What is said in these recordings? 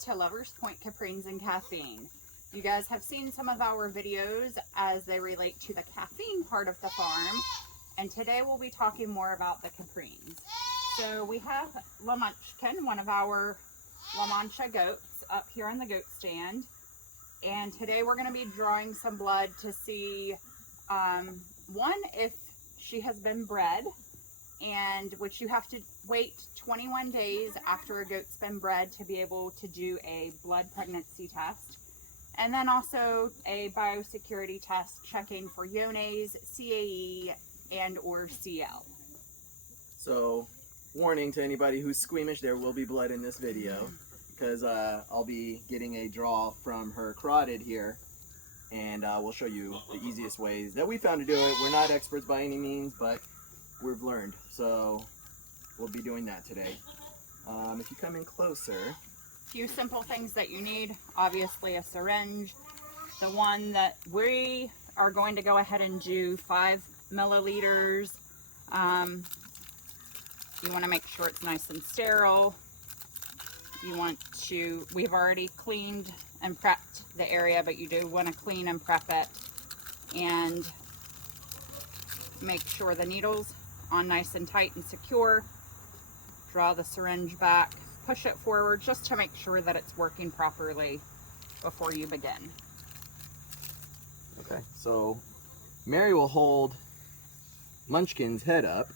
to Lovers Point Caprines and Caffeine. You guys have seen some of our videos as they relate to the caffeine part of the farm, and today we'll be talking more about the caprines. So we have La Munchkin, one of our La Mancha goats, up here on the goat stand, and today we're going to be drawing some blood to see, one, if she has been bred, and which you have to wait 21 days after a goat's been bred to be able to do a blood pregnancy test. And then also a biosecurity test checking for Iones, CAE, and or CL. So, warning to anybody who's squeamish, there will be blood in this video, because I'll be getting a draw from her carotid here, and we'll show you the easiest ways that we found to do it. We're not experts by any means, but we've learned, so we'll be doing that today. If you come in closer, Few simple things that you need. Obviously a syringe. The one that we are going to go ahead and do 5 milliliters. You want to make sure it's nice and sterile. You want to, we've already cleaned and prepped the area, but you do want to clean and prep it. And make sure the needle's on nice and tight and secure. Draw the syringe back. Push it forward just to make sure that it's working properly before you begin. okay, so Mary will hold Munchkin's head up.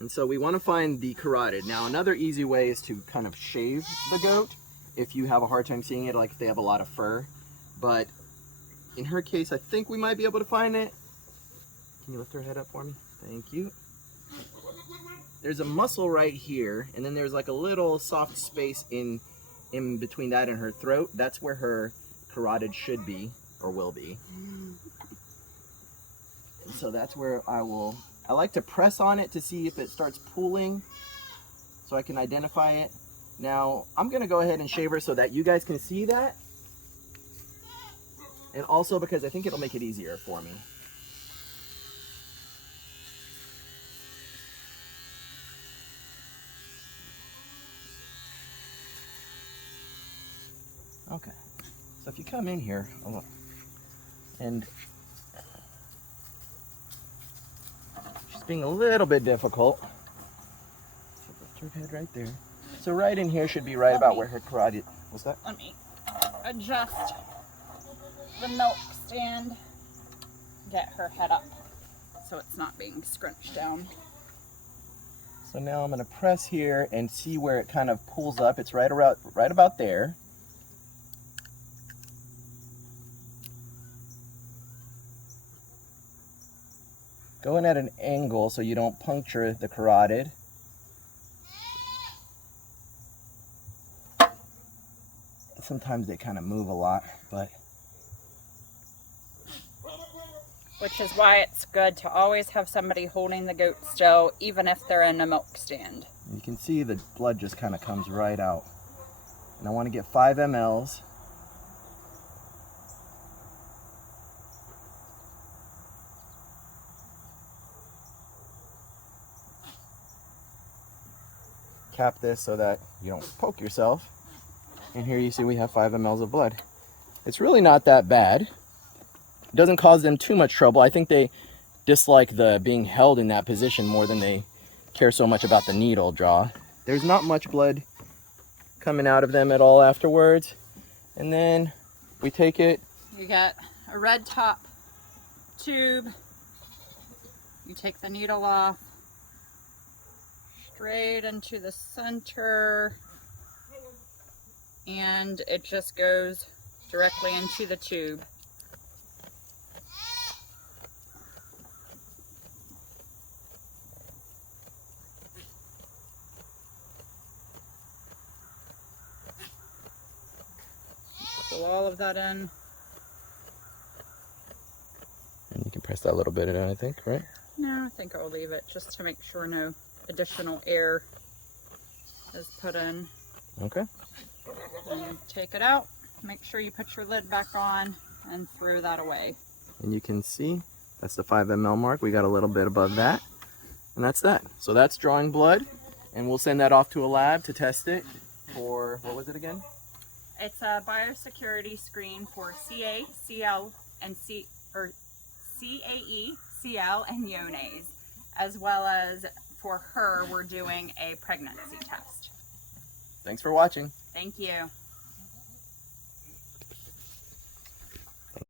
And so we want to find the carotid. Now another easy way is to kind of shave the goat if you have a hard time seeing it, like if they have a lot of fur. But in her case, I think we might be able to find it. Can you lift her head up for me? Thank you. There's a muscle right here, and then there's like a little soft space in between that and her throat. That's where her carotid should be, or will be. And so that's where I like to press on it to see if it starts pooling, so I can identify it. Now, I'm gonna go ahead and shave her so that you guys can see that. And also because I think it'll make it easier for me. Okay, so if you come in here, and she's being a little bit difficult. So lift her head right there. So right in here should be right about where her carotid. What's that? Let me adjust the milk stand. Get her head up so it's not being scrunched down. So now I'm going to press here and see where it kind of pulls up. It's right about there. Go in at an angle so you don't puncture the carotid. Sometimes they kind of move a lot, but... Which is why it's good to always have somebody holding the goat still, even if they're in a milk stand. You can see the blood just kind of comes right out. And I want to get 5 mLs. Cap this so that you don't poke yourself. And here you see we have 5 mLs of blood. It's really not that bad. It doesn't cause them too much trouble. I think they dislike the being held in that position more than they care so much about the needle draw. There's not much blood coming out of them at all afterwards. And then we take it. You got a red top tube. You take the needle off. Straight into the center, and it just goes directly into the tube. Fill all of that in. And you can press that a little bit in, I think, right? No, I think I'll leave it just to make sure no additional air is put in. Okay. And take it out. Make sure you put your lid back on and throw that away. And you can see that's the 5 ml mark. We got a little bit above that. And that's that. So that's drawing blood. and we'll send that off to a lab to test it for, what was it again? It's a biosecurity screen for CA, CL, and CAE, CL, and Iones, as well as for her, we're doing a pregnancy test. Thanks for watching. Thank you.